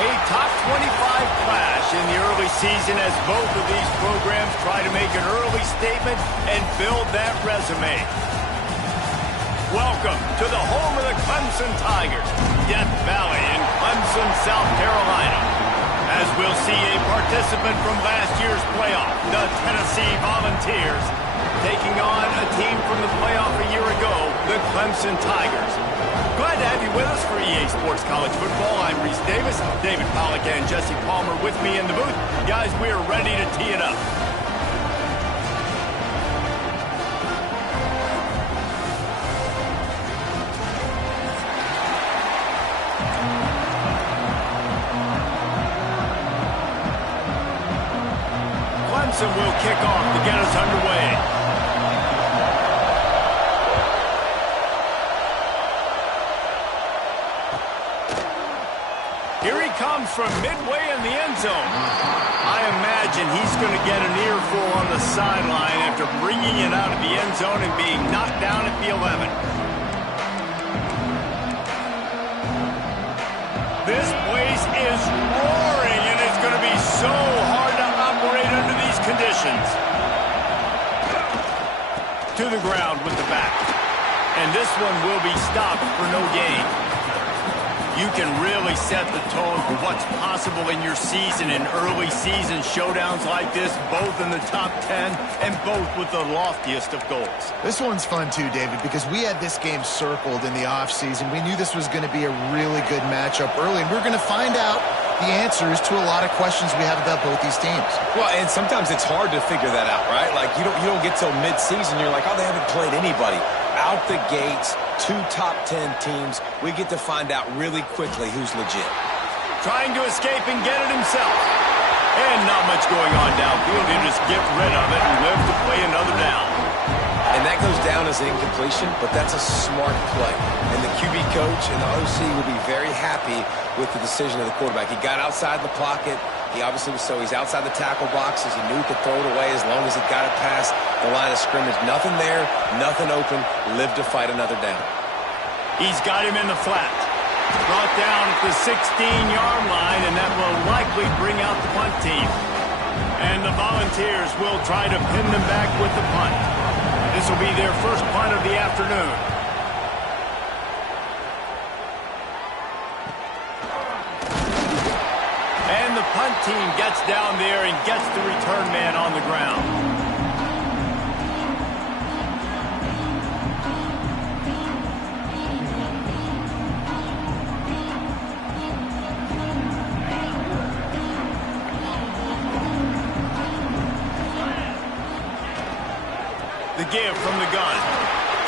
A top 25 clash in the early season as both of these programs try to make an early statement and build that resume. Welcome to the home of the Clemson Tigers, Death Valley in Clemson, South Carolina. As we'll see a participant from last year's playoff, the Tennessee Volunteers, taking on a team from the playoff a year ago, the Clemson Tigers. Glad to have you with us for EA Sports College Football. I'm Reese Davis, David Pollack and Jesse Palmer with me in the booth. Guys, we are ready to tee it up. Clemson will kick off to get us underway. Here he comes from midway in the end zone. I imagine he's going to get an earful on the sideline after bringing it out of the end zone and being knocked down at the 11. This place is roaring, and it's going to be so hard to operate under these conditions. To the ground with the back. And this one will be stopped for no gain. You can really set the tone for what's possible in your season in early season showdowns like this, both in the top 10 and both with the loftiest of goals. This one's fun too, David, because we had this game circled in the offseason. We knew this was going to be a really good matchup early, and we're going to find out the answers to a lot of questions we have about both these teams. Well, and sometimes it's hard to figure that out, right? Like, you don't get till mid-season, you're like, oh, they haven't played anybody. Out the gates, 2 top 10 teams, we get to find out really quickly who's legit. Trying to escape and get it himself. And not much going on downfield. He'll just get rid of it and live to play another down. And that goes down as an incompletion, but that's a smart play. And the QB coach and the OC will be very happy with the decision of the quarterback. He got outside the pocket. He obviously was he's outside the tackle boxes. He knew he could throw it away as long as he got it past the line of scrimmage. Nothing there, nothing open. Live to fight another down. He's got him in the flat. Brought down at the 16-yard line, and that will likely bring out the punt team. And the Volunteers will try to pin them back with the punt. This will be their first punt of the afternoon. And the punt team gets down there and gets the return man on the ground. The give from the gun.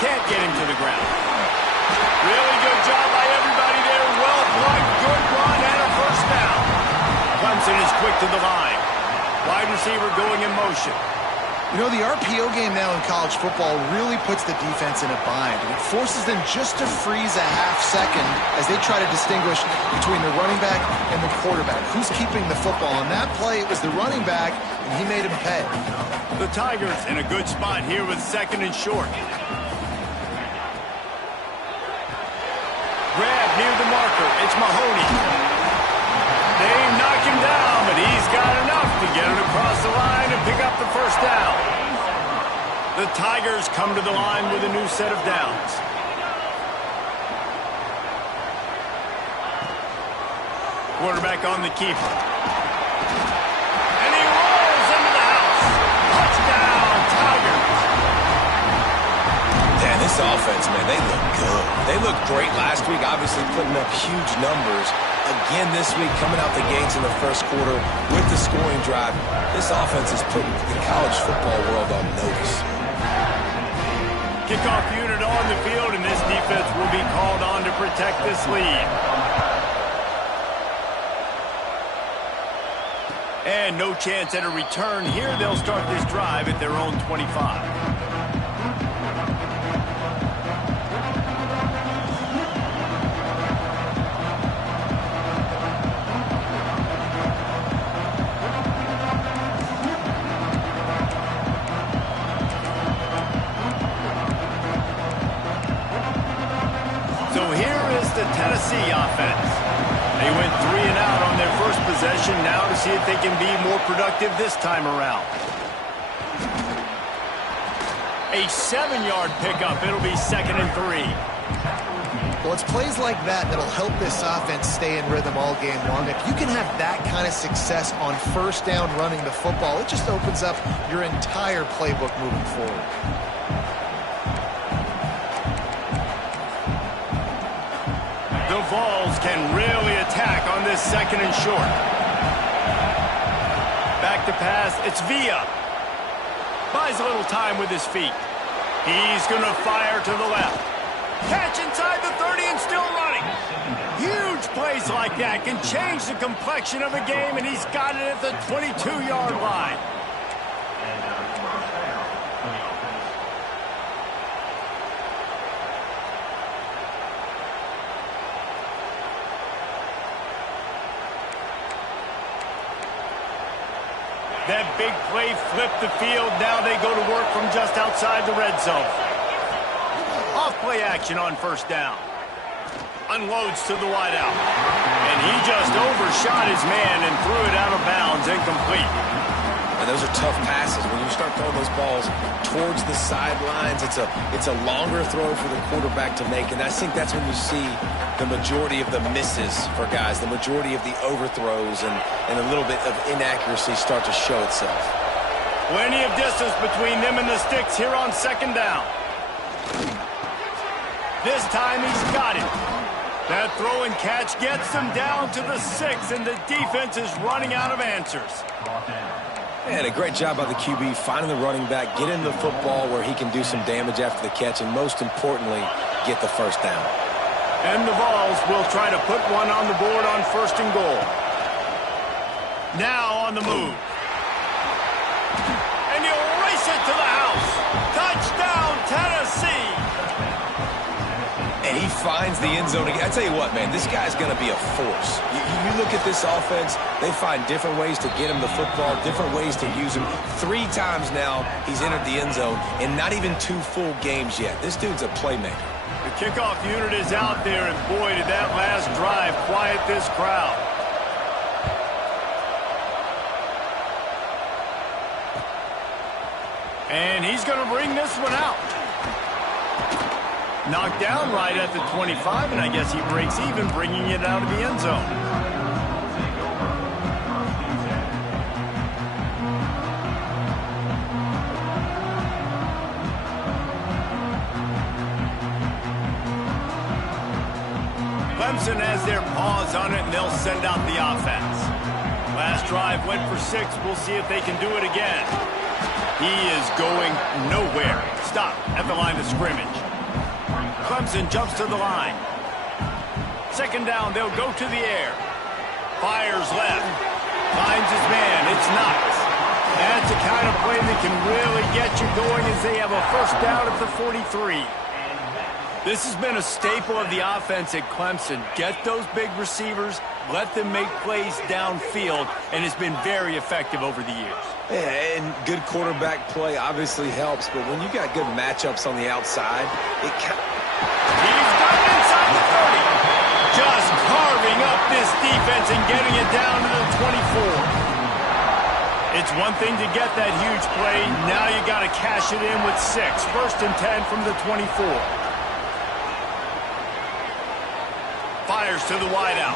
Can't get him to the ground. Really good job by everybody there. Well blocked, good run, and a first down. Clemson is quick to the line. Wide receiver going in motion. You know, the RPO game now in college football really puts the defense in a bind. And it forces them just to freeze a half second as they try to distinguish between the running back and the quarterback. Who's keeping the football? On that play, it was the running back, and he made him pay. The Tigers in a good spot here with second and short. Grab near the marker. It's Mahoney. They knock him down, but he's got enough to get it across the line and pick up the first down. The Tigers come to the line with a new set of downs. Quarterback on the keeper. This offense, man, they look good. They looked great last week, obviously putting up huge numbers. Again this week, coming out the gates in the first quarter with the scoring drive. This offense is putting the college football world on notice. Kickoff unit on the field, and this defense will be called on to protect this lead. And no chance at a return here. They'll start this drive at their own 25. Tennessee offense. They went 3 and out on their first possession. Now to see if they can be more productive this time around. A 7-yard pickup. It'll be 2nd and 3. Well, it's plays like that that'll help this offense stay in rhythm all game long. If you can have that kind of success on first down running the football, it just opens up your entire playbook moving forward. The Vols can really attack on this 2nd and short. Back to pass. It's Villa. Buys a little time with his feet. He's going to fire to the left. Catch inside the 30 and still running. Huge plays like that can change the complexion of a game, and he's got it at the 22-yard line. That big play flipped the field. Now they go to work from just outside the red zone. Off play action on first down. Unloads to the wideout. And he just overshot his man and threw it out of bounds, incomplete. And those are tough passes. When you start throwing those balls towards the sidelines, it's a longer throw for the quarterback to make. And I think that's when you see the majority of the misses for guys, the majority of the overthrows and a little bit of inaccuracy start to show itself. Plenty of distance between them and the sticks here on 2nd down. This time he's got it. That throw and catch gets them down to the 6, and the defense is running out of answers. And a great job by the QB finding the running back, get into the football where he can do some damage after the catch, and most importantly, get the first down. And the Vols will try to put one on the board on 1st and goal. Now on the move. And he'll race it to the house. Touchdown, Tennessee. And he finds the end zone again. I tell you what, man, this guy's going to be a force. You look at this offense, they find different ways to get him the football, different ways to use him. 3 times now he's entered the end zone, and not even 2 full games yet. This dude's a playmaker. The kickoff unit is out there, and boy, did that last drive quiet this crowd. And he's going to bring this one out. Knocked down right at the 25, and I guess he breaks even, bringing it out of the end zone. Clemson has their paws on it, and they'll send out the offense. Last drive went for 6. We'll see if they can do it again. He is going nowhere. Stop at the line of scrimmage. Clemson jumps to the line. 2nd down, they'll go to the air. Fires left. Finds his man. It's Knox. That's the kind of play that can really get you going as they have a first down at the 43. This has been a staple of the offense at Clemson. Get those big receivers, let them make plays downfield, and it's been very effective over the years. Yeah, and good quarterback play obviously helps, but when you got good matchups on the outside, it kind of... He's got it inside the 30. Just carving up this defense and getting it down to the 24. It's one thing to get that huge play. Now you got to cash it in with 6. 1st and 10 from the 24. Fires to the wideout.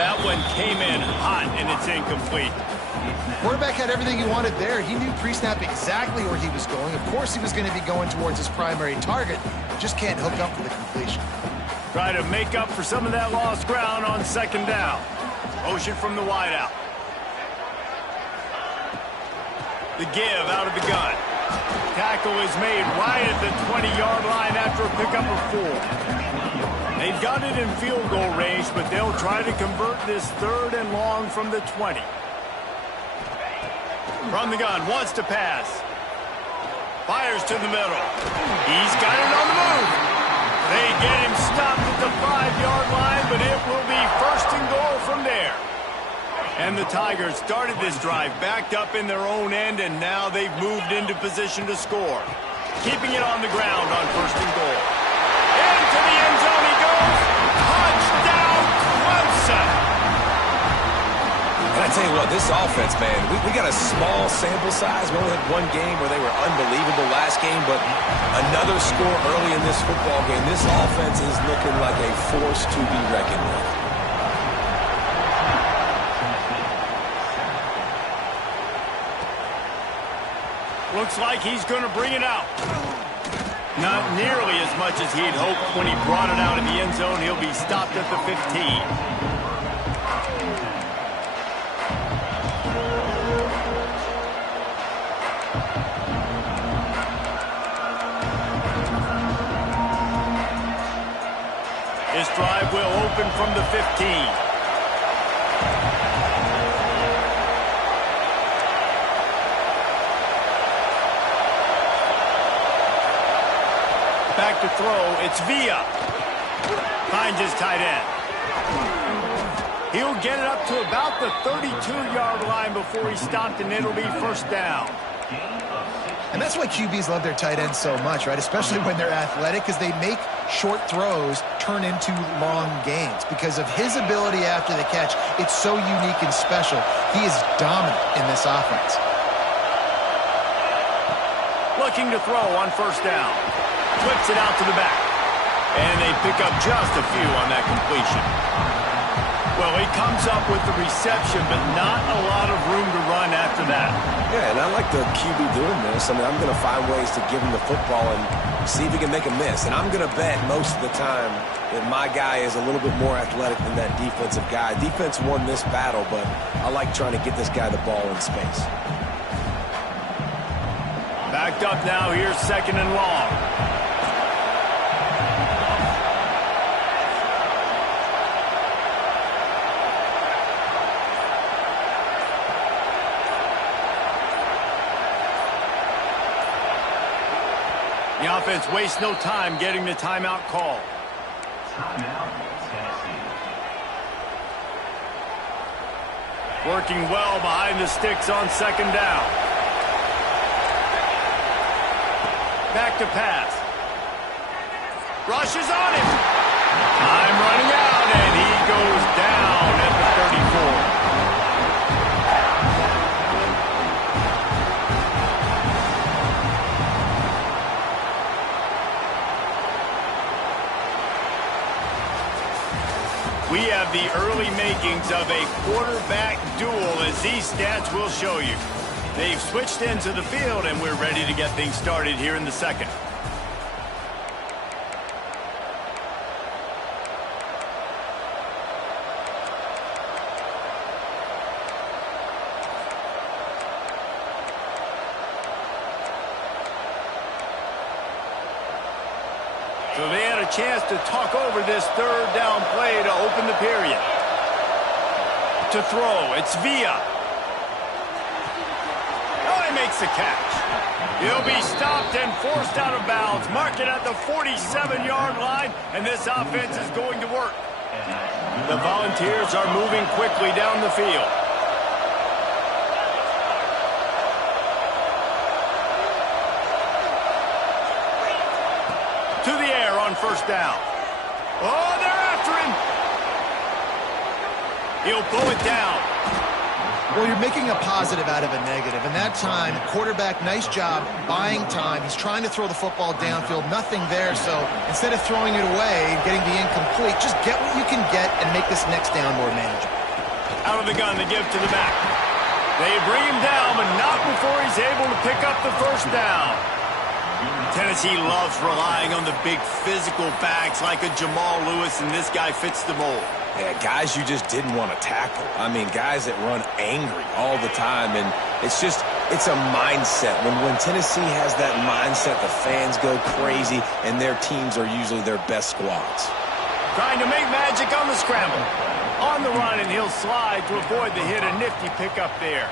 That one came in hot, and it's incomplete. Quarterback had everything he wanted there. He knew pre-snap exactly where he was going. Of course he was going to be going towards his primary target. Just can't hook up for the completion. Try to make up for some of that lost ground on second down. Motion from the wideout. The give out of the gun. Tackle is made right at the 20-yard line after a pickup of 4. They've got it in field goal range, but they'll try to convert this 3rd and long from the 20. From the gun, wants to pass. Fires to the middle. He's got it on the move. They get him stopped at the 5-yard line, but it will be 1st and goal from there. And the Tigers started this drive backed up in their own end, and now they've moved into position to score. Keeping it on the ground on 1st and goal. Into the end zone he goes. Touchdown, Clemson. And I tell you what, this offense, man, we got a small sample size. We only had one game where they were unbelievable last game, but another score early in this football game. This offense is looking like a force to be reckoned with. Looks like he's going to bring it out. Not nearly as much as he'd hoped when he brought it out of the end zone. He'll be stopped at the 15. This drive will open from the 15. Back to throw, it's Villa. Finds his tight end. He'll get it up to about the 32-yard line before he's stopped, and it'll be 1st down. And that's why QBs love their tight ends so much, right? Especially when they're athletic, because they make short throws turn into long gains. Because of his ability after the catch, it's so unique and special. He is dominant in this offense. Looking to throw on 1st down. Flips it out to the back. And they pick up just a few on that completion. Well, he comes up with the reception, but not a lot of room to run after that. Yeah, and I like the QB doing this. I mean, I'm going to find ways to give him the football and see if he can make a miss. And I'm going to bet most of the time that my guy is a little bit more athletic than that defensive guy. Defense won this battle, but I like trying to get this guy the ball in space. Backed up now, here's 2nd and long. The offense wastes no time getting the timeout call. Working well behind the sticks on 2nd down. Back to pass. Rushes on him. Time running out, and he goes down at the 34. We have the early makings of a quarterback duel, as these stats will show you. They've switched into the field, and we're ready to get things started here in the 2nd. So they had a chance to talk over this 3rd down play to open the period. To throw, it's Villa. Oh, he makes the catch. He'll be stopped and forced out of bounds. Mark it at the 47-yard line, and this offense is going to work. The Volunteers are moving quickly down the field. To the air on 1st down. Oh, they're after him. He'll pull it down. Well, you're making a positive out of a negative. And that time, quarterback, nice job buying time. He's trying to throw the football downfield. Nothing there. So instead of throwing it away and getting the incomplete, just get what you can get and make this next down more manageable. Out of the gun, the give to the back. They bring him down, but not before he's able to pick up the first down. Tennessee loves relying on the big physical backs like a Jamal Lewis, and this guy fits the mold. Yeah, guys you just didn't want to tackle. I mean, guys that run angry all the time, and it's a mindset. When Tennessee has that mindset, the fans go crazy, and their teams are usually their best squads. Trying to make magic on the scramble. On the run, and he'll slide to avoid the hit. A nifty pickup there.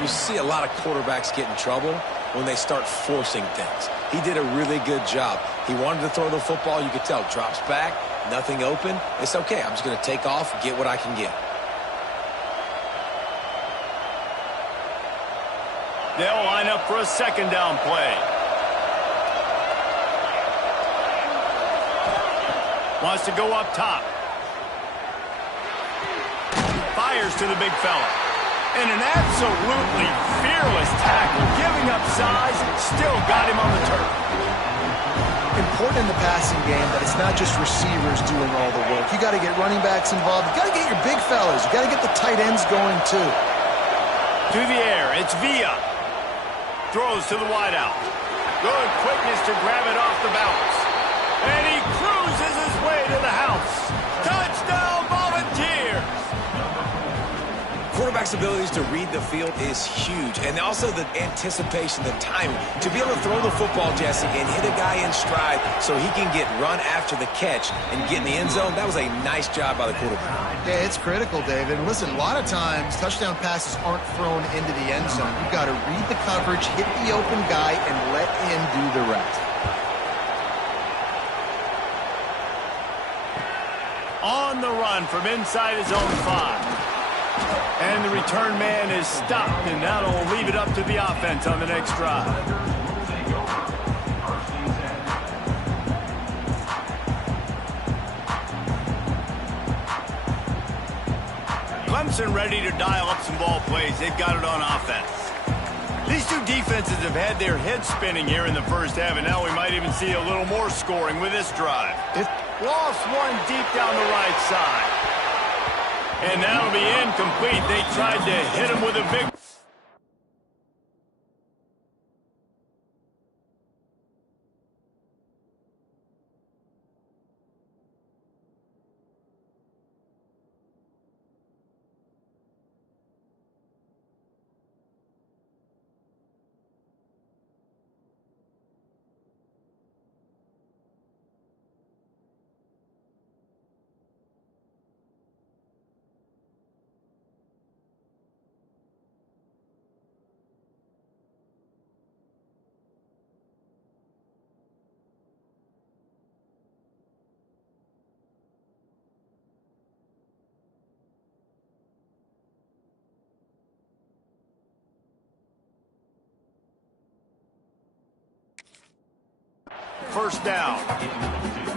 You see a lot of quarterbacks get in trouble when they start forcing things. He did a really good job. He wanted to throw the football. You could tell. Drops back, nothing open. It's okay. I'm just going to take off, get what I can get. They'll line up for a second down play. Wants to go up top. Fires to the big fella. And an absolutely fearless tackle. Giving up size, still got him on the turf. Important in the passing game that it's not just receivers doing all the work. You got to get running backs involved. You got to get your big fellas. You got to get the tight ends going too. To the air, it's Villa. Throws to the wideout. Good quickness to grab it off the bounce. And he cruises his way to the house. Touchdown, Volunteers! Quarterback's abilities to read the field is huge, and also the anticipation, the timing. To be able to throw the football, Jesse, and hit a guy in stride so he can get run after the catch and get in the end zone, that was a nice job by the quarterback. Yeah, it's critical, David. And listen, a lot of times, touchdown passes aren't thrown into the end zone. You've got to read the coverage, hit the open guy, and let him do the rest. On the run from inside his own 5. And the return man is stopped, and that'll leave it up to the offense on the next drive. Clemson ready to dial up some ball plays. They've got it on offense. These two defenses have had their heads spinning here in the first half, and now we might even see a little more scoring with this drive. Lost one deep down the right side. And that'll be incomplete. They tried to hit him with a big... First down.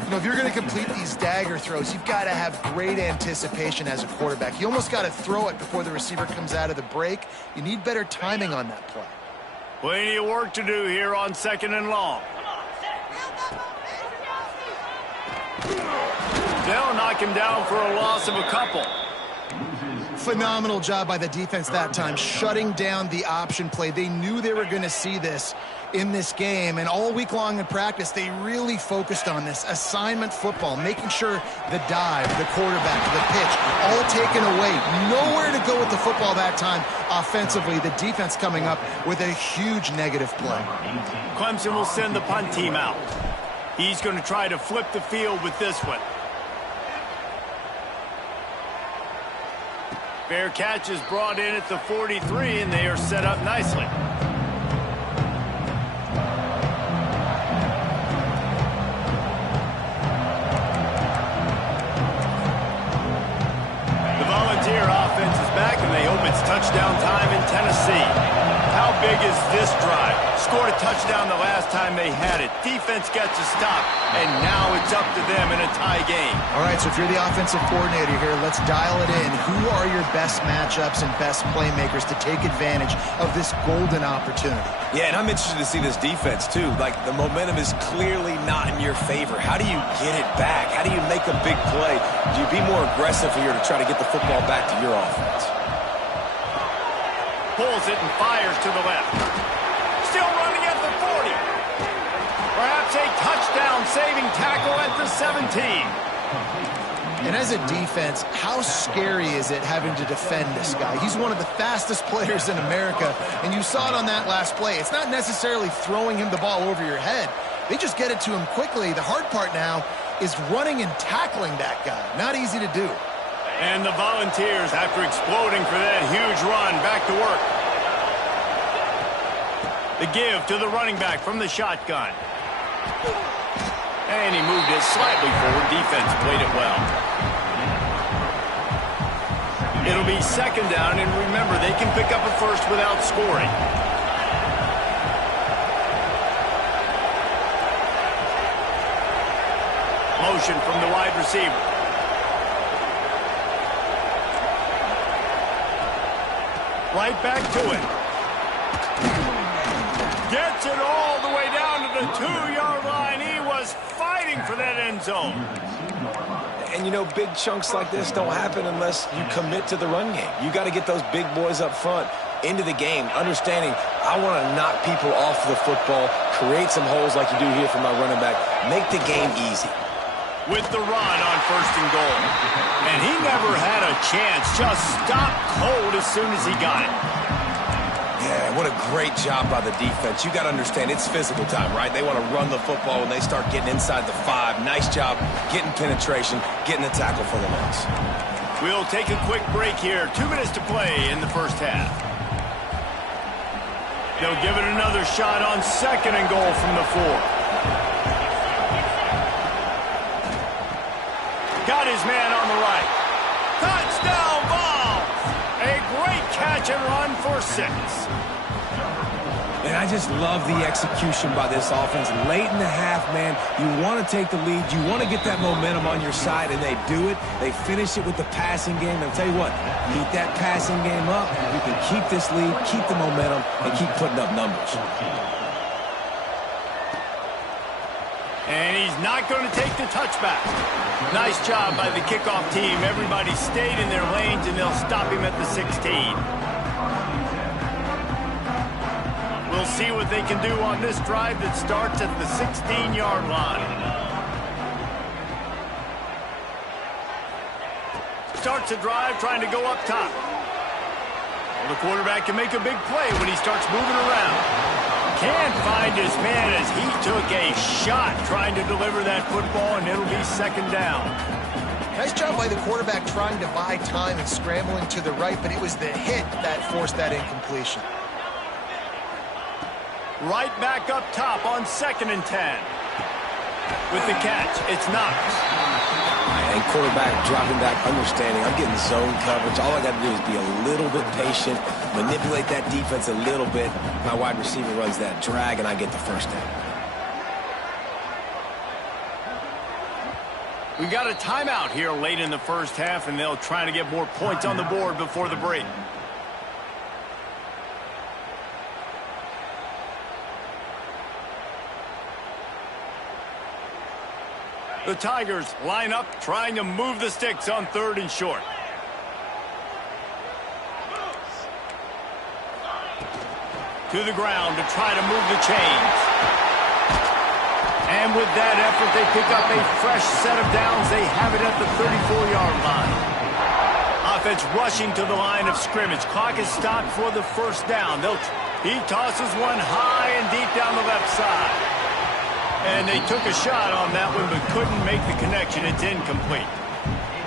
You know, if you're going to complete these dagger throws, you've got to have great anticipation as a quarterback. You almost got to throw it before the receiver comes out of the break. You need better timing on that play. Plenty of work to do here on second and long. They'll knock him down for a loss of a couple. Phenomenal job by the defense that time, shutting down the option play. They knew they were going to see this in this game, and all week long in practice, they really focused on this assignment football, making sure the dive, the quarterback, the pitch, all taken away. Nowhere to go with the football that time offensively. The defense coming up with a huge negative play. Clemson will send the punt team out. He's going to try to flip the field with this one. Fair catch is brought in at the 43, and they are set up nicely. The Volunteer offense is back, and they hope it's touchdown time in Tennessee. How big is this drive? Scored a touchdown the last time they had it. Defense gets a stop, and now it's up to them in a tie game. All right, so if you're the offensive coordinator here, let's dial it in. Who are your best matchups and best playmakers to take advantage of this golden opportunity? Yeah, and I'm interested to see this defense, too. Like, the momentum is clearly not in your favor. How do you get it back? How do you make a big play? Do you be more aggressive here to try to get the football back to your offense? Pulls it and fires to the left. Still running at the 40. Perhaps a touchdown-saving tackle at the 17. And as a defense, how scary is it having to defend this guy? He's one of the fastest players in America, and you saw it on that last play. It's not necessarily throwing him the ball over your head. They just get it to him quickly. The hard part now is running and tackling that guy. Not easy to do. And the Volunteers, after exploding for that huge run, back to work. The give to the running back from the shotgun. And he moved it slightly forward. Defense played it well. It'll be second down, and remember, they can pick up a first without scoring. Motion from the wide receiver. Right back to it. Gets it all the way down to the 2-yard line. He was fighting for that end zone. And, you know, big chunks like this don't happen unless you commit to the run game. You got to get those big boys up front into the game, understanding I want to knock people off the football, create some holes like you do here for my running back, make the game easy. With the run on first and goal. And he never had a chance. Just stopped cold as soon as he got it. Yeah, what a great job by the defense. You got to understand, it's physical time, right? They want to run the football when they start getting inside the 5. Nice job getting penetration, getting the tackle for the loss. We'll take a quick break here. 2 minutes to play in the first half. They'll give it another shot on second and goal from the 4. Got his man on the right. Touchdown ball! A great catch and run for 6. And I just love the execution by this offense. Late in the half, man, you want to take the lead. You want to get that momentum on your side, and they do it. They finish it with the passing game. And I'll tell you what, keep that passing game up. You can keep this lead, keep the momentum, and keep putting up numbers. And he's not going to take the touchback. Nice job by the kickoff team. Everybody stayed in their lanes, and they'll stop him at the 16. We'll see what they can do on this drive that starts at the 16-yard line. Starts a drive trying to go up top. Well, the quarterback can make a big play when he starts moving around. Can't find his man as he took a shot trying to deliver that football, and it'll be second down. Nice job by the quarterback trying to buy time and scrambling to the right, but it was the hit that forced that incompletion. Right back up top on 2nd and 10. With the catch, it's Knox. And quarterback dropping back, understanding I'm getting zone coverage. All I got to do is be a little bit patient, manipulate that defense a little bit. My wide receiver runs that drag, and I get the first down. We got a timeout here late in the first half, and they'll try to get more points on the board before the break. The Tigers line up, trying to move the sticks on 3rd and short. To the ground to try to move the chains. And with that effort, they pick up a fresh set of downs. They have it at the 34-yard line. Offense rushing to the line of scrimmage. Clock is stopped for the first down. He tosses one high and deep down the left side. And they took a shot on that one, but couldn't make the connection. It's incomplete.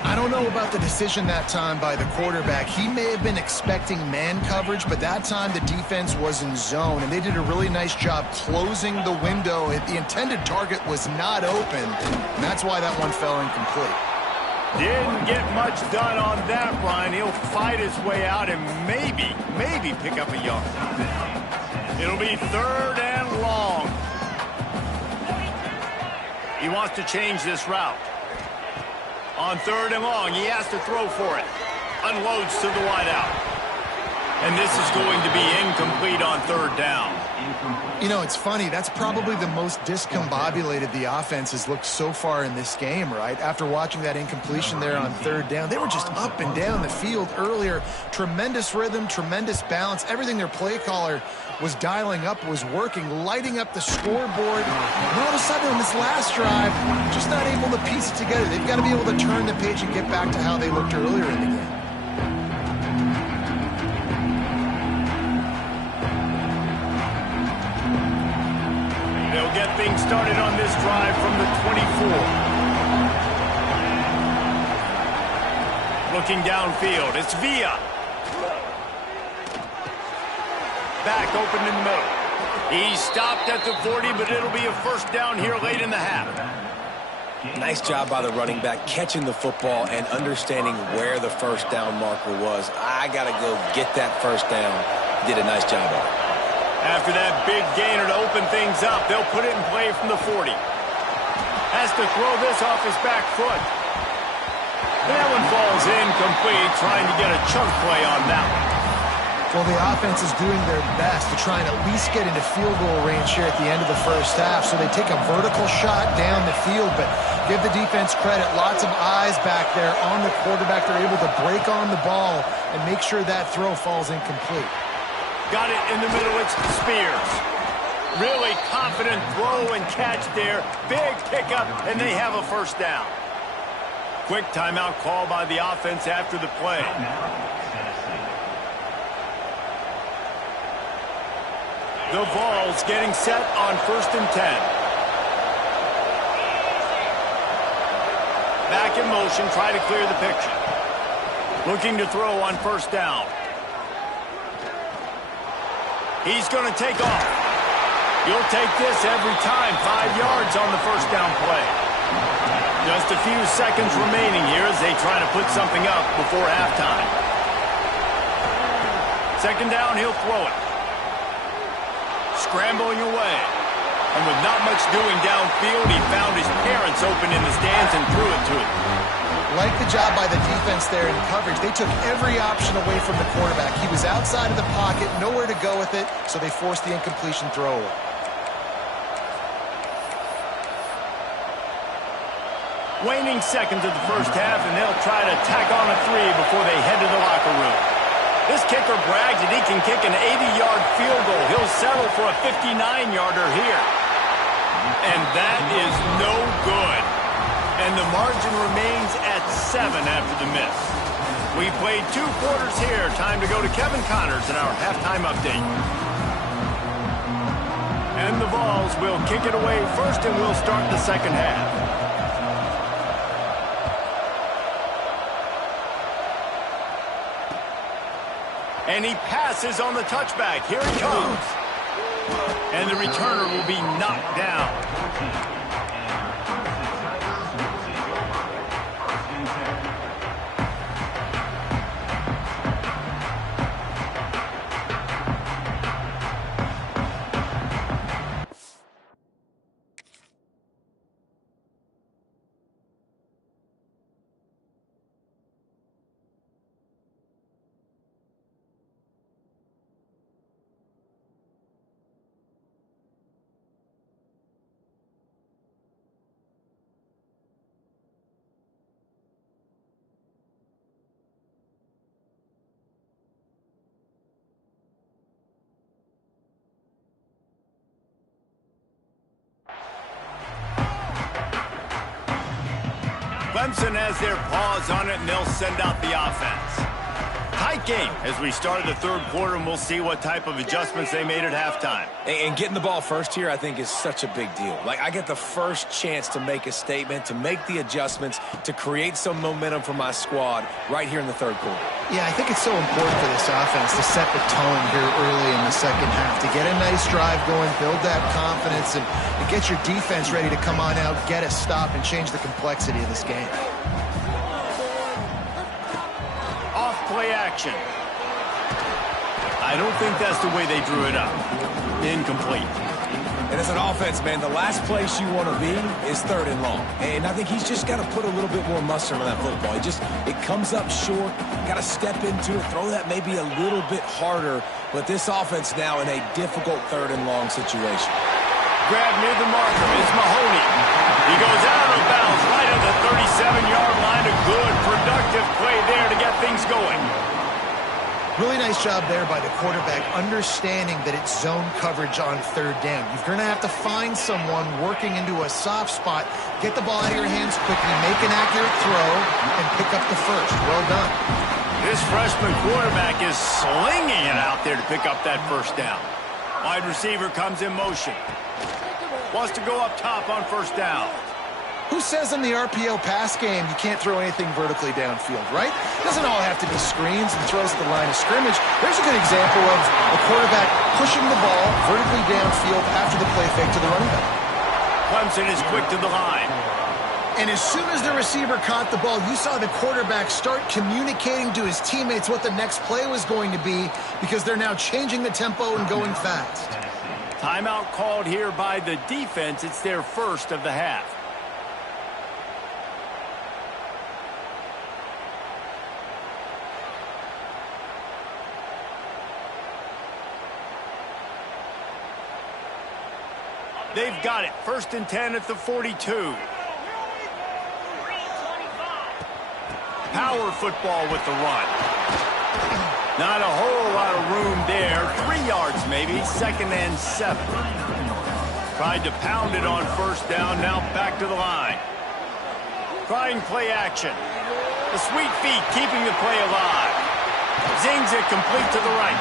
I don't know about the decision that time by the quarterback. He may have been expecting man coverage, but that time the defense was in zone, and they did a really nice job closing the window. The intended target was not open, and that's why that one fell incomplete. Didn't get much done on that run. He'll fight his way out and maybe pick up a yard. It'll be 3rd and long. He wants to change this route. On 3rd and long, he has to throw for it. Unloads to the wideout. And this is going to be incomplete on 3rd down. You know, it's funny. That's probably the most discombobulated the offense has looked so far in this game, right? After watching that incompletion there on third down, they were just up and down the field earlier. Tremendous rhythm, tremendous balance. Everything their play caller was dialing up was working, lighting up the scoreboard. And all of a sudden on this last drive, just not able to piece it together. They've got to be able to turn the page and get back to how they looked earlier in the game. They'll get things started on this drive from the 24. Looking downfield, it's Villa. Back open in the middle. He stopped at the 40, but it'll be a first down here late in the half. Nice job by the running back catching the football and understanding where the first down marker was. I got to go get that first down. Did a nice job of it. After that big gainer to open things up, they'll put it in play from the 40. Has to throw this off his back foot. That one falls incomplete, trying to get a chunk play on that one. Well, the offense is doing their best to try and at least get into field goal range here at the end of the first half. So they take a vertical shot down the field, but give the defense credit. Lots of eyes back there on the quarterback. They're able to break on the ball and make sure that throw falls incomplete. Got it in the middle, it's Spears. Really confident throw and catch there. Big pickup, and they have a first down. Quick timeout call by the offense after the play. The Vols getting set on 1st and 10. Back in motion, try to clear the picture. Looking to throw on first down. He's going to take off. You'll take this every time. 5 yards on the first down play. Just a few seconds remaining here as they try to put something up before halftime. Second down, he'll throw it. Scrambling away. And with not much doing downfield, he found his parents open in the stands and threw it to him. Like the job by the defense there in coverage. They took every option away from the quarterback. He was outside of the pocket, nowhere to go with it, so they forced the incompletion throw away. Waning seconds of the first half, and they'll try to tack on a 3 before they head to the locker room. This kicker brags that he can kick an 80-yard field goal. He'll settle for a 59-yarder here. And that is no good. And the margin remains at 7 after the miss. We played 2 quarters here. Time to go to Kevin Connors in our halftime update. And the Vols will kick it away first, and we'll start the second half. And he passes on the touchback. Here he comes. And the returner will be knocked down. Clemson has their paws on it, and they'll send out the offense. Tight game as we start the third quarter, and we'll see what type of adjustments they made at halftime. And getting the ball first here, I think, is such a big deal. Like, I get the first chance to make a statement, to make the adjustments, to create some momentum for my squad right here in the third quarter. Yeah, I think it's so important for this offense to set the tone here early in the second half, to get a nice drive going, build that confidence, and get your defense ready to come on out, get a stop, and change the complexity of this game. Play action. I don't think that's the way they drew it up. Incomplete. And as an offense, man, the last place you want to be is 3rd and long. And I think he's just got to put a little bit more mustard on that football. It comes up short. Got to step into it, throw that maybe a little bit harder. But this offense now in a difficult 3rd and long situation. Grab near the marker is Mahoney. He goes out of bounds right at the 37-yard line. A good, productive play there to get things going. Really nice job there by the quarterback, understanding that it's zone coverage on 3rd down. You're going to have to find someone working into a soft spot, get the ball out of your hands quickly, make an accurate throw, and pick up the first. Well done. This freshman quarterback is slinging it out there to pick up that first down. Wide receiver comes in motion. Wants to go up top on 1st down. Who says in the RPO pass game you can't throw anything vertically downfield, right? It doesn't all have to be screens and throws at the line of scrimmage. There's a good example of a quarterback pushing the ball vertically downfield after the play fake to the running back. Clemson is quick to the line. And as soon as the receiver caught the ball, you saw the quarterback start communicating to his teammates what the next play was going to be because they're now changing the tempo and going fast. Timeout called here by the defense. It's their first of the half. They've got it. 1st and 10 at the 42. Power football with the run. Not a whole lot of room there. 3 yards maybe. 2nd and 7. Tried to pound it on 1st down. Now back to the line. Trying play action. The sweet feet keeping the play alive. Zings it complete to the right.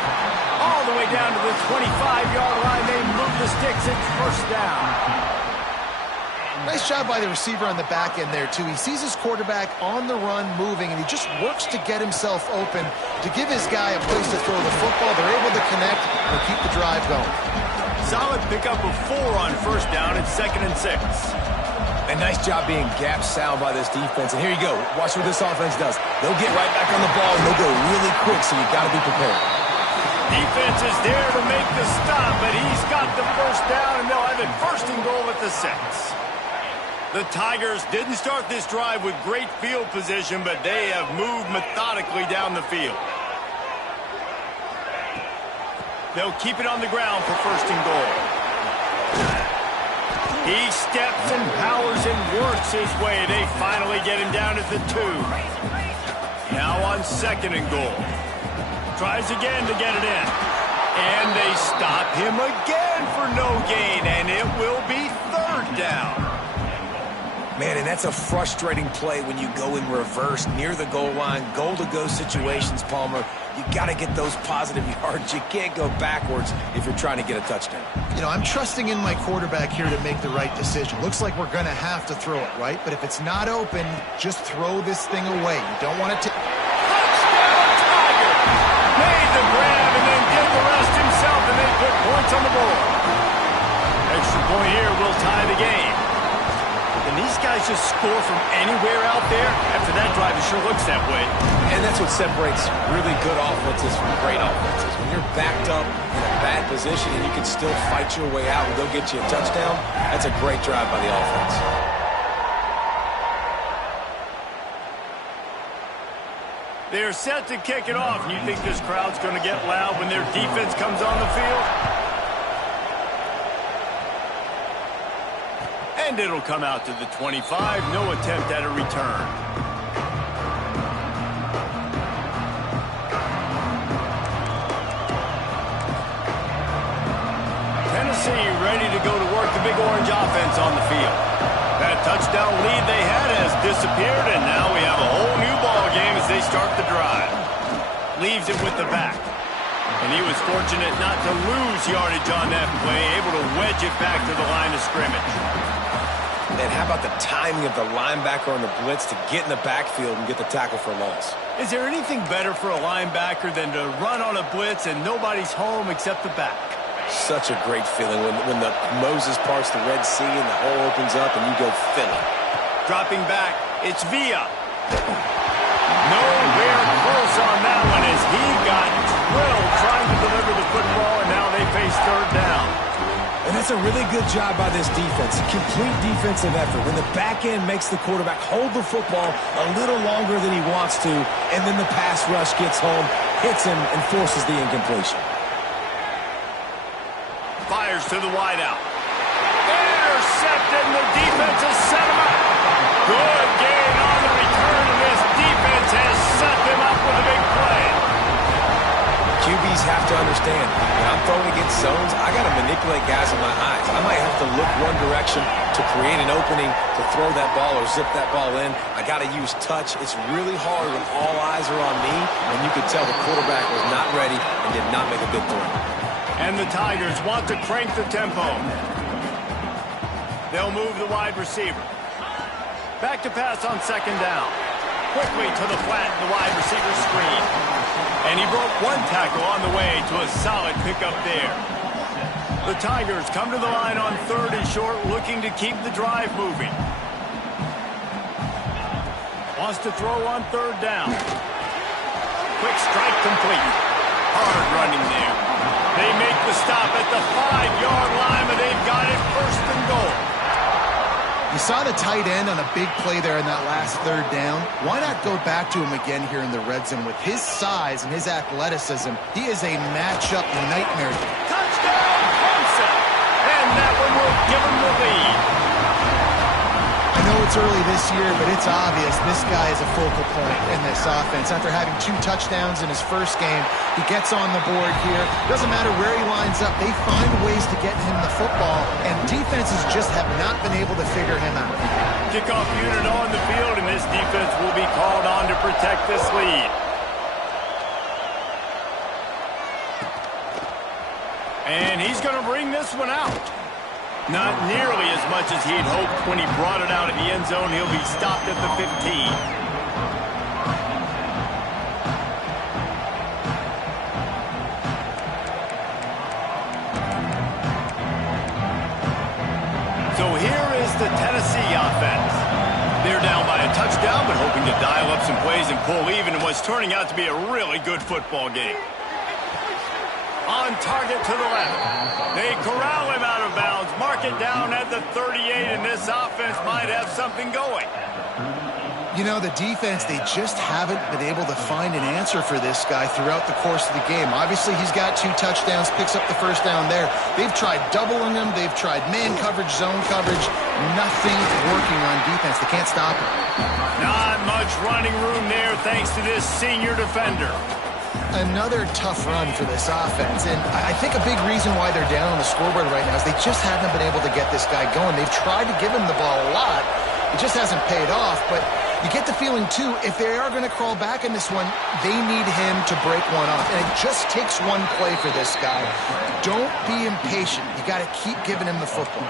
All the way down to the 25-yard line. They move the sticks. It's 1st down. Nice job by the receiver on the back end there, too. He sees his quarterback on the run moving, and he just works to get himself open to give his guy a place to throw the football. They're able to connect and keep the drive going. Solid pickup of 4 on 1st down. It's 2nd and 6. A nice job being gap sound by this defense. And here you go. Watch what this offense does. They'll get right back on the ball, and they'll go really quick, so you've got to be prepared. Defense is there to make the stop, but he's got the 1st down, and they'll have it 1st and goal at the 6. The Tigers didn't start this drive with great field position, but they have moved methodically down the field. They'll keep it on the ground for 1st and goal. He steps and powers and works his way. They finally get him down at the 2. Now on 2nd and goal. Tries again to get it in. And they stop him again for no gain, and it will be 3rd down. Man, and that's a frustrating play when you go in reverse near the goal line, goal-to-go situations, Palmer. You got to get those positive yards. You can't go backwards if you're trying to get a touchdown. You know, I'm trusting in my quarterback here to make the right decision. Looks like we're going to have to throw it, right? But if it's not open, just throw this thing away. You don't want it to... Touchdown, Tigers! Made the grab and then did the rest himself, and they put points on the board. Extra point here will tie the game. And these guys just score from anywhere out there. After that drive, it sure looks that way. And that's what separates really good offenses from great offenses. When you're backed up in a bad position and you can still fight your way out and go get you a touchdown, that's a great drive by the offense. They're set to kick it off. And you think this crowd's going to get loud when their defense comes on the field? And it'll come out to the 25. No attempt at a return. Tennessee ready to go to work the Big Orange offense on the field. That touchdown lead they had has disappeared, and now we have a whole new ball game as they start the drive. Leaves it with the back. And he was fortunate not to lose yardage on that play, able to wedge it back to the line of scrimmage. And how about the timing of the linebacker on the blitz to get in the backfield and get the tackle for a loss? Is there anything better for a linebacker than to run on a blitz and nobody's home except the back? Such a great feeling when the Moses parts the Red Sea and the hole opens up and you go Philly. Dropping back, it's Villa. Nowhere close on that one as he got drilled trying to deliver the football, and now they face 3rd down. And that's a really good job by this defense. Complete defensive effort. When the back end makes the quarterback hold the football a little longer than he wants to, and then the pass rush gets home, hits him, and forces the incompletion. Fires to the wideout. Intercepted, and the defense has set him up. Good gain on the return, and this defense has set them up with a big play. QBs have to understand, when I'm throwing against zones, I got to manipulate guys with my eyes. I might have to look one direction to create an opening to throw that ball or zip that ball in. I got to use touch. It's really hard when all eyes are on me, and you could tell the quarterback was not ready and did not make a good throw. And the Tigers want to crank the tempo. They'll move the wide receiver. Back to pass on second down. Quickly to the flat, the wide receiver screen. And he broke one tackle on the way to a solid pickup there. The Tigers come to the line on 3rd and short, looking to keep the drive moving. Wants to throw on 3rd down. Quick strike complete. Hard running there. They make the stop at the 5-yard line, but they've got it 1st and goal. You saw the tight end on a big play there in that last 3rd down. Why not go back to him again here in the red zone? With his size and his athleticism, he is a matchup nightmare. Touchdown, Clemson! And that one will give him the lead. I know it's early this year, but it's obvious this guy is a focal point in this offense. After having 2 touchdowns in his first game, he gets on the board here. Doesn't matter where he lines up, they find ways to get him the football, and defenses just have not been able to figure him out. Kickoff unit on the field, and this defense will be called on to protect this lead. And he's going to bring this one out. Not nearly as much as he'd hoped when he brought it out in the end zone. He'll be stopped at the 15. So here is the Tennessee offense. They're down by a touchdown, but hoping to dial up some plays and pull even in what's turning out to be a really good football game. On target to the left. They corral him out of bounds, mark it down at the 38, and this offense might have something going. You know, the defense, they just haven't been able to find an answer for this guy throughout the course of the game. Obviously, he's got 2 touchdowns, picks up the 1st down there. They've tried doubling him. They've tried man coverage, zone coverage. Nothing working on defense. They can't stop him. Not much running room there thanks to this senior defender. Another tough run for this offense, and I think a big reason why they're down on the scoreboard right now is they just haven't been able to get this guy going. They've tried to give him the ball a lot. It just hasn't paid off, but you get the feeling, too, if they are going to crawl back in this one, they need him to break one off, and it just takes one play for this guy. Don't be impatient. You got to keep giving him the football.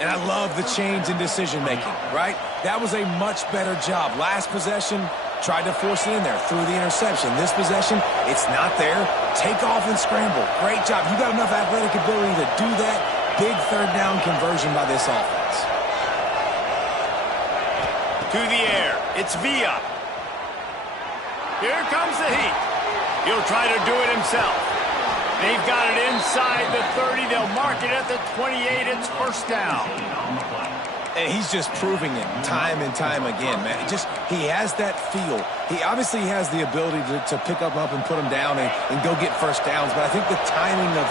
And I love the change in decision-making, right? That was a much better job. Last possession, tried to force it in there, threw the interception. This possession, it's not there. Take off and scramble. Great job. You got enough athletic ability to do that. Big 3rd down conversion by this offense. To the air. It's Villa. Here comes the heat. He'll try to do it himself. They've got it inside the 30. They'll mark it at the 28. It's 1st down. And he's just proving it time and time again, man. He has that feel. He obviously has the ability to pick up and put him down and go get 1st downs, but I think the timing of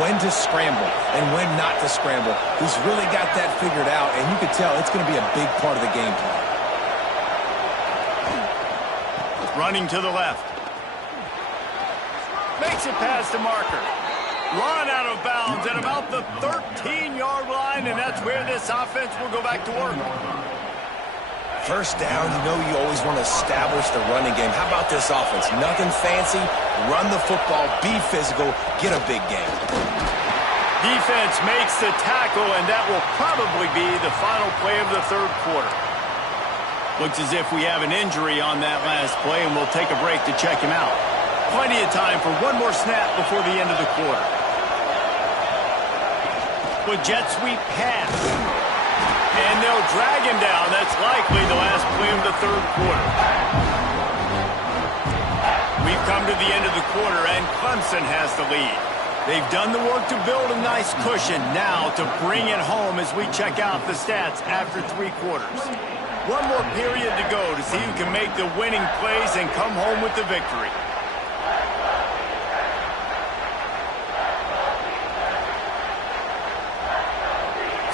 when to scramble and when not to scramble, he's really got that figured out, and you can tell it's going to be a big part of the game plan. Running to the left. Makes it past the marker. Run out of bounds at about the 13-yard line, and that's where this offense will go back to work. 1st down, you know you always want to establish the running game. How about this offense? Nothing fancy. Run the football, be physical, get a big game. Defense makes the tackle, and that will probably be the final play of the 3rd quarter. Looks as if we have an injury on that last play, and we'll take a break to check him out. Plenty of time for one more snap before the end of the quarter. With jet sweep pass. And they'll drag him down. That's likely the last play of the 3rd quarter. We've come to the end of the quarter, and Clemson has the lead. They've done the work to build a nice cushion. Now to bring it home as we check out the stats after 3 quarters. One more period to go to see who can make the winning plays and come home with the victory.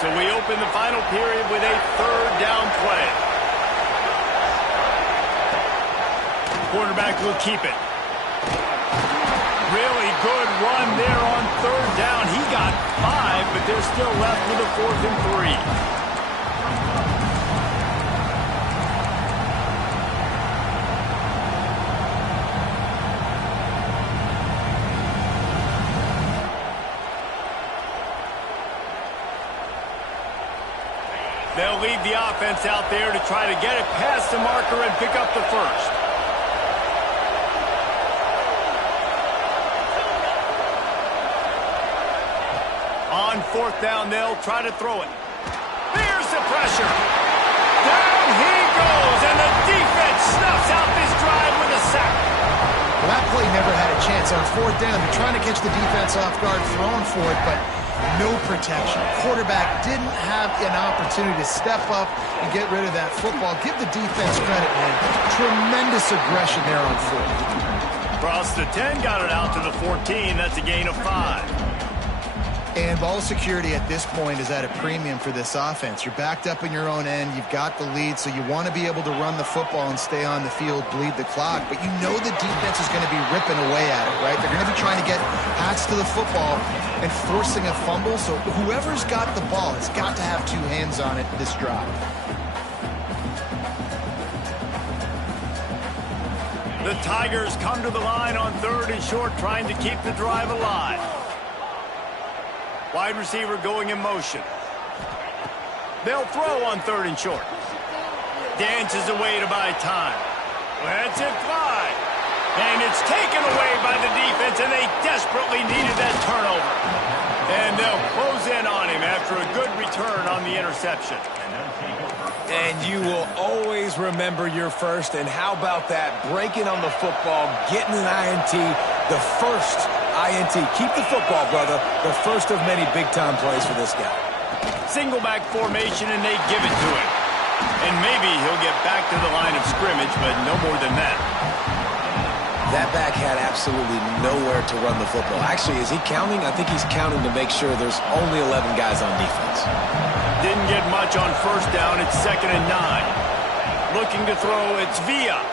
So we open the final period with a 3rd down play. Quarterback will keep it. Really good run there on 3rd down. He got 5, but they're still left with a 4th and 3. They'll lead the offense out there to try to get it past the marker and pick up the 1st. On 4th down, they'll try to throw it. There's the pressure. Down he goes, and the defense snuffs out this drive with a sack. Well, that play never had a chance. On 4th down, they're trying to catch the defense off guard, throwing for it, but no protection. Quarterback didn't have an opportunity to step up and get rid of that football. Give the defense credit, man. Tremendous aggression there on 4th. Across the 10, got it out to the 14. That's a gain of 5. And ball security at this point is at a premium for this offense. You're backed up in your own end. You've got the lead, so you want to be able to run the football and stay on the field, bleed the clock. But you know the defense is going to be ripping away at it, right? They're going to be trying to get hats to the football and forcing a fumble. So whoever's got the ball has got to have 2 hands on it this drive. The Tigers come to the line on 3rd and short, trying to keep the drive alive. Wide receiver going in motion. They'll throw on 3rd and short. Dances away to buy time. Lets it fly. And it's taken away by the defense, and they desperately needed that turnover. And they'll close in on him after a good return on the interception. And you will always remember your first. And how about that? Breaking on the football, getting an INT, the first INT. Keep the football, brother. The first of many big-time plays for this guy. Single back formation, and they give it to him. And maybe he'll get back to the line of scrimmage, but no more than that. That back had absolutely nowhere to run the football. Actually, is he counting? I think he's counting to make sure there's only 11 guys on defense. Didn't get much on 1st down. It's 2nd and 9. Looking to throw, it's Villa.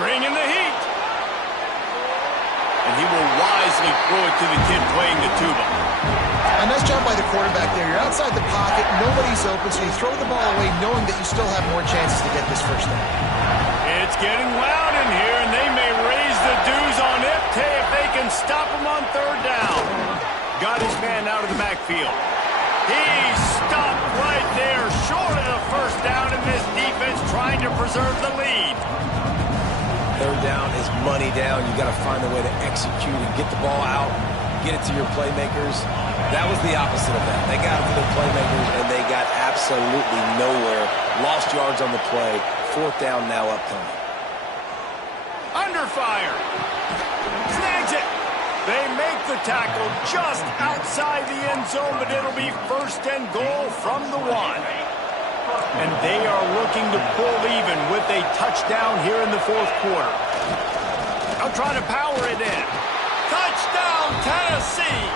Bringing the heat. And he will wisely throw it to the kid playing the tuba. A nice job by the quarterback there. You're outside the pocket, nobody's open, so you throw the ball away knowing that you still have more chances to get this 1st down. It's getting loud in here, and they may raise the dues on Ifte if they can stop him on 3rd down. Got his man out of the backfield. He stopped right there, short of the 1st down, and this defense trying to preserve the lead. 3rd down is money down. You got to find a way to execute and get the ball out, get it to your playmakers. That was the opposite of that. They got it to their playmakers, and they got absolutely nowhere. Lost yards on the play. 4th down now upcoming. Under fire. Snags it. They make the tackle just outside the end zone, but it'll be 1st and goal from the 1. And they are looking to pull even with a touchdown here in the 4th quarter. I'll try to power it in. Touchdown, Tennessee!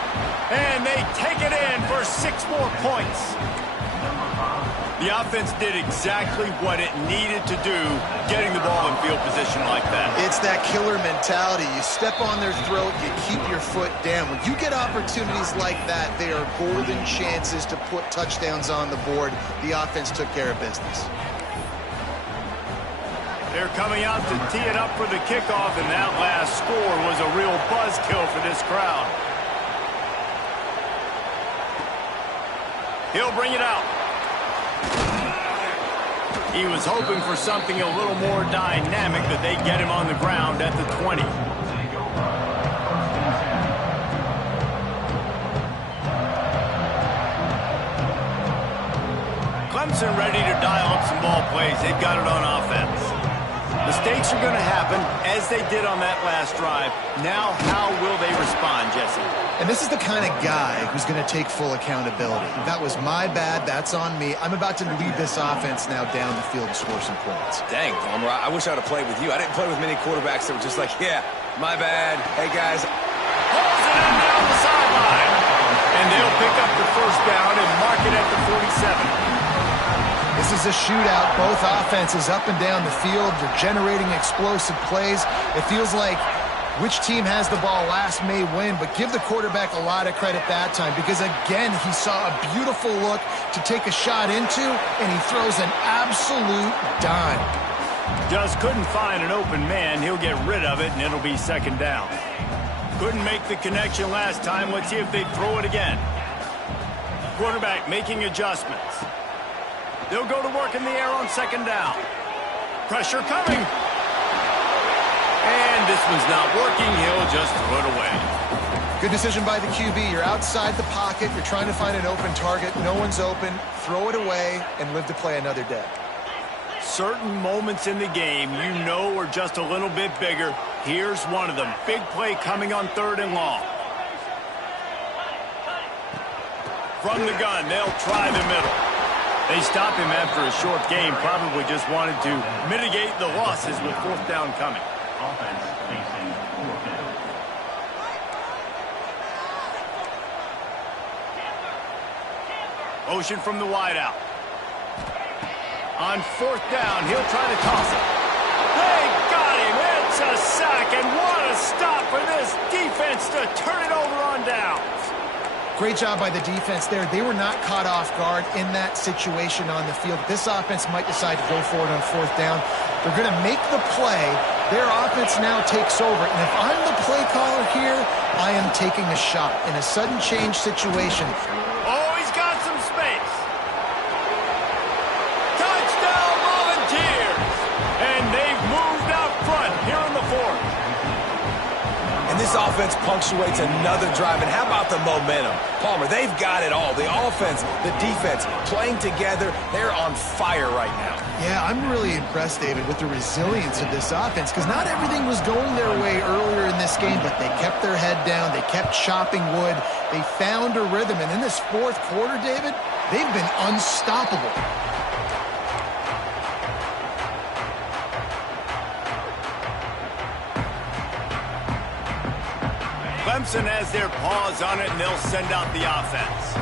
And they take it in for 6 more points. The offense did exactly what it needed to do, getting the ball in field position like that. It's that killer mentality. You step on their throat, you keep your foot down. When you get opportunities like that, they are golden chances to put touchdowns on the board. The offense took care of business. They're coming out to tee it up for the kickoff, and that last score was a real buzzkill for this crowd. He'll bring it out. He was hoping for something a little more dynamic, but they get him on the ground at the 20. Clemson ready to dial up some ball plays. They've got it on offense. Mistakes are going to happen, as they did on that last drive. Now, how will they respond, Jesse? And this is the kind of guy who's going to take full accountability. That was my bad. That's on me. I'm about to lead this offense now down the field and score some points. Dang, Palmer, I wish I would have played with you. I didn't play with many quarterbacks that were just like, yeah, my bad. Hey, guys. Pulls it in down the sideline. And they'll pick up the first down and mark it at the 47. This is a shootout. Both offenses up and down the field. They're generating explosive plays. It feels like which team has the ball last may win, but give the quarterback a lot of credit that time because, again, he saw a beautiful look to take a shot into, and he throws an absolute dime. Just couldn't find an open man. He'll get rid of it, and it'll be second down. Couldn't make the connection last time. Let's see if they throw it again. Quarterback making adjustments. They'll go to work in the air on second down. Pressure coming. And this one's not working. He'll just throw it away. Good decision by the QB. You're outside the pocket. You're trying to find an open target. No one's open. Throw it away and live to play another day. Certain moments in the game you know are just a little bit bigger. Here's one of them. Big play coming on 3rd and long. From the gun, they'll try the middle. They stop him after a short game. Probably just wanted to mitigate the losses with 4th down coming. Offense facing 4th down. Motion from the wideout. On 4th down, he'll try to toss it. They got him. It's a sack, and what a stop for this defense to turn it over on downs. Great job by the defense there. They were not caught off guard in that situation on the field. This offense might decide to go for it on 4th down. They're going to make the play. Their offense now takes over. And if I'm the play caller here, I am taking a shot in a sudden change situation. Oh, he's got some space. Touchdown Volunteers. And they've moved out front here in the 4th. And this offense punctuates another drive. And how about the momentum? Palmer, they've got it all. The offense, the defense, playing together. They're on fire right now. Yeah, I'm really impressed, David, with the resilience of this offense because not everything was going their way earlier in this game, but they kept their head down. They kept chopping wood. They found a rhythm. And in this 4th quarter, David, they've been unstoppable. Clemson has their paws on it, and they'll send out the offense.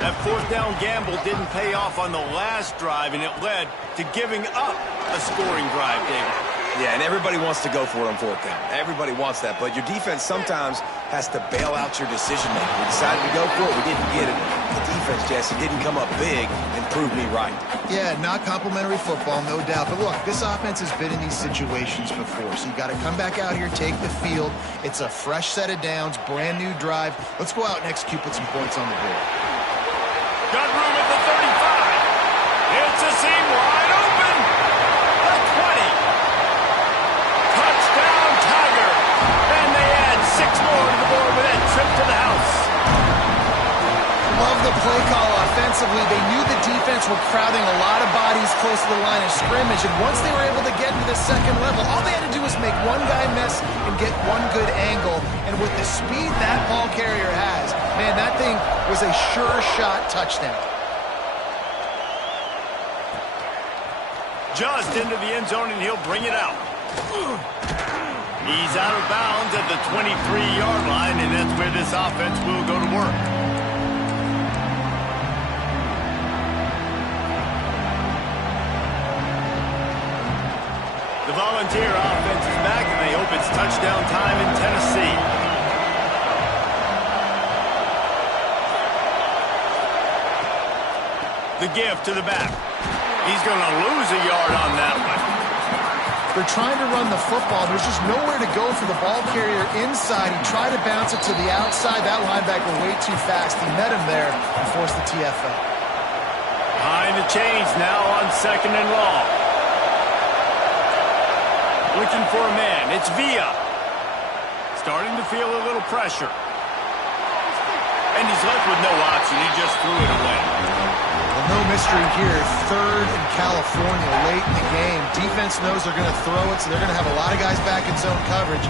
That 4th down gamble didn't pay off on the last drive, and it led to giving up a scoring drive, David. Yeah, and everybody wants to go for it on 4th down. Everybody wants that, but your defense sometimes has to bail out your decision-making. We decided to go for it. We didn't get it. The defense, Jesse, didn't come up big and prove me right. Yeah, not complimentary football, no doubt. But look, this offense has been in these situations before, so you got to come back out here, take the field. It's a fresh set of downs, brand new drive. Let's go out and execute, put some points on the board. Got room at the 35. It's a seam wide open. The 20. Touchdown Tigers. And they add 6 more to the board with that trip to the house. Love the play call offensively. They knew the defense were crowding a lot of bodies close to the line of scrimmage, and once they were able to get into the 2nd level, all they had to do was make one guy miss and get one good angle. And with the speed that ball carrier has, man, that thing was a sure shot touchdown. Just into the end zone, and he'll bring it out. He's out of bounds at the 23-yard line, and that's where this offense will go to work. The Volunteer offense is back, and they hope it's touchdown time in Tennessee. The give to the back. He's going to lose a yard on that one. They're trying to run the football. There's just nowhere to go for the ball carrier inside. He tried to bounce it to the outside. That linebacker way too fast. He met him there and forced the TFL. Behind the chains now on 2nd and long. Looking for a man. It's Villa. Starting to feel a little pressure. And he's left with no option. He just threw it away. Well, no mystery here. 3rd and California late in the game. defense knows they're going to throw it, so they're going to have a lot of guys back in zone coverage.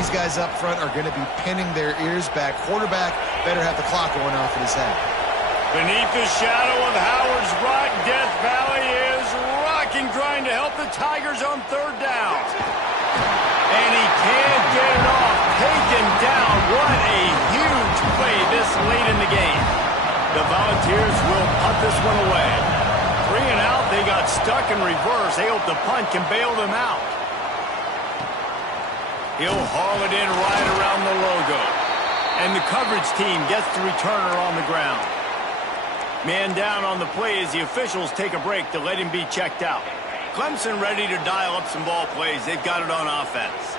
These guys up front are going to be pinning their ears back. Quarterback better have the clock going off in his head. Beneath the shadow of Howard's Rock, Death Valley is rocking, trying to help the Tigers on third down. And he can't get it off. Taken down. What a huge play this late in the game. The Volunteers will punt this one away. 3 and out. They got stuck in reverse. They hope the punt can bail them out. He'll haul it in right around the logo. And the coverage team gets the returner on the ground. Man down on the play as the officials take a break to let him be checked out. Clemson ready to dial up some ball plays. They've got it on offense.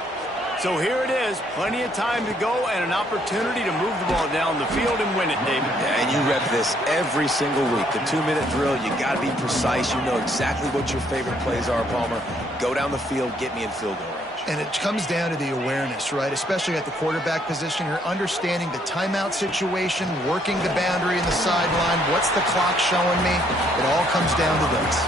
So here it is. Plenty of time to go and an opportunity to move the ball down the field and win it, David. Yeah, and you rep this every single week. The 2-minute drill, you got to be precise. You know exactly what your favorite plays are, Palmer. Go down the field, get me in field goal range. And it comes down to the awareness, right? Especially at the quarterback position. You're understanding the timeout situation, working the boundary in the sideline. What's the clock showing me? It all comes down to this.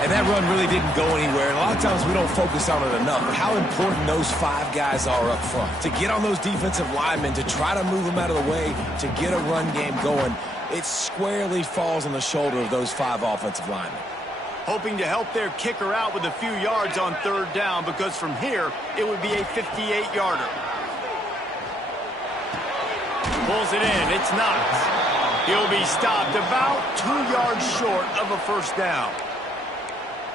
And that run really didn't go anywhere. And a lot of times we don't focus on it enough. But how important those 5 guys are up front. To get on those defensive linemen, to try to move them out of the way, to get a run game going, it squarely falls on the shoulder of those 5 offensive linemen. Hoping to help their kicker out with a few yards on third down, because from here, it would be a 58-yarder. Pulls it in. It's Knox. He'll be stopped about 2 yards short of a first down.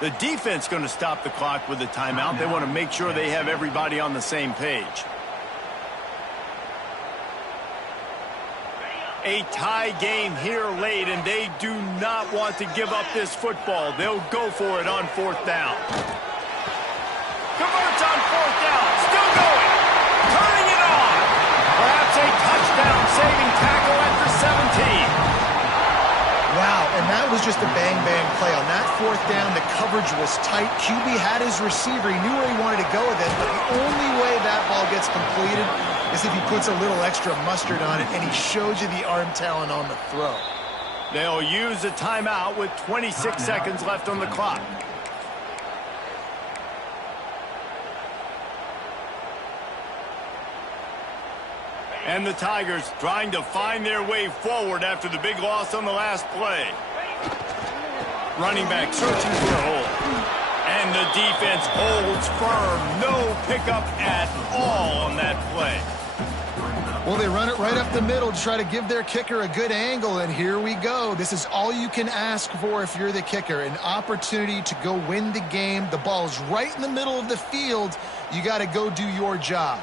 The defense going to stop the clock with a timeout. They want to make sure they have everybody on the same page. A tie game here late, and they do not want to give up this football. They'll go for it on fourth down. Converts on fourth down. Still going. Turning it on. Perhaps a touchdown-saving tackle at the 17. Wow, and that was just a bang-bang play. On that fourth down, the coverage was tight. QB had his receiver. He knew where he wanted to go with it, but the only way that ball gets completed is if he puts a little extra mustard on it, and he shows you the arm talent on the throw. They'll use a timeout with 26 seconds left on the clock. And the Tigers trying to find their way forward after the big loss on the last play. Running back searching for a hole. And the defense holds firm. No pickup at all on that play. Well, they run it right up the middle to try to give their kicker a good angle, and here we go. This is all you can ask for if you're the kicker, an opportunity to go win the game. The ball's right in the middle of the field. You got to go do your job.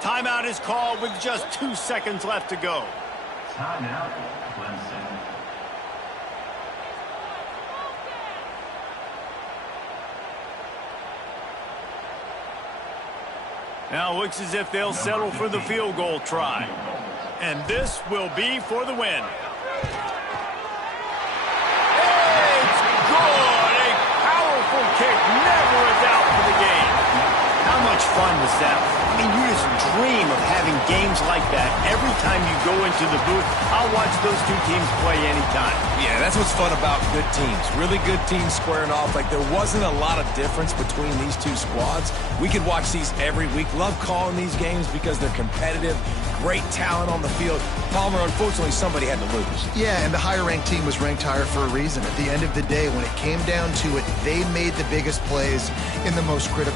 Timeout is called with just 2 seconds left to go. Timeout, Clemson. Now it looks as if they'll settle for the field goal try. And this will be for the win. It's good! A powerful kick, never a doubt for the game. How much fun was that? I mean, you just dream of having games like that every time you go into the booth. I'll watch those 2 teams play anytime. Yeah, that's what's fun about good teams. Really good teams squaring off. Like, there wasn't a lot of difference between these 2 squads. We could watch these every week. Love calling these games because they're competitive. Great talent on the field. Palmer, unfortunately, somebody had to lose. Yeah, and the higher-ranked team was ranked higher for a reason. At the end of the day, when it came down to it, they made the biggest plays in the most critical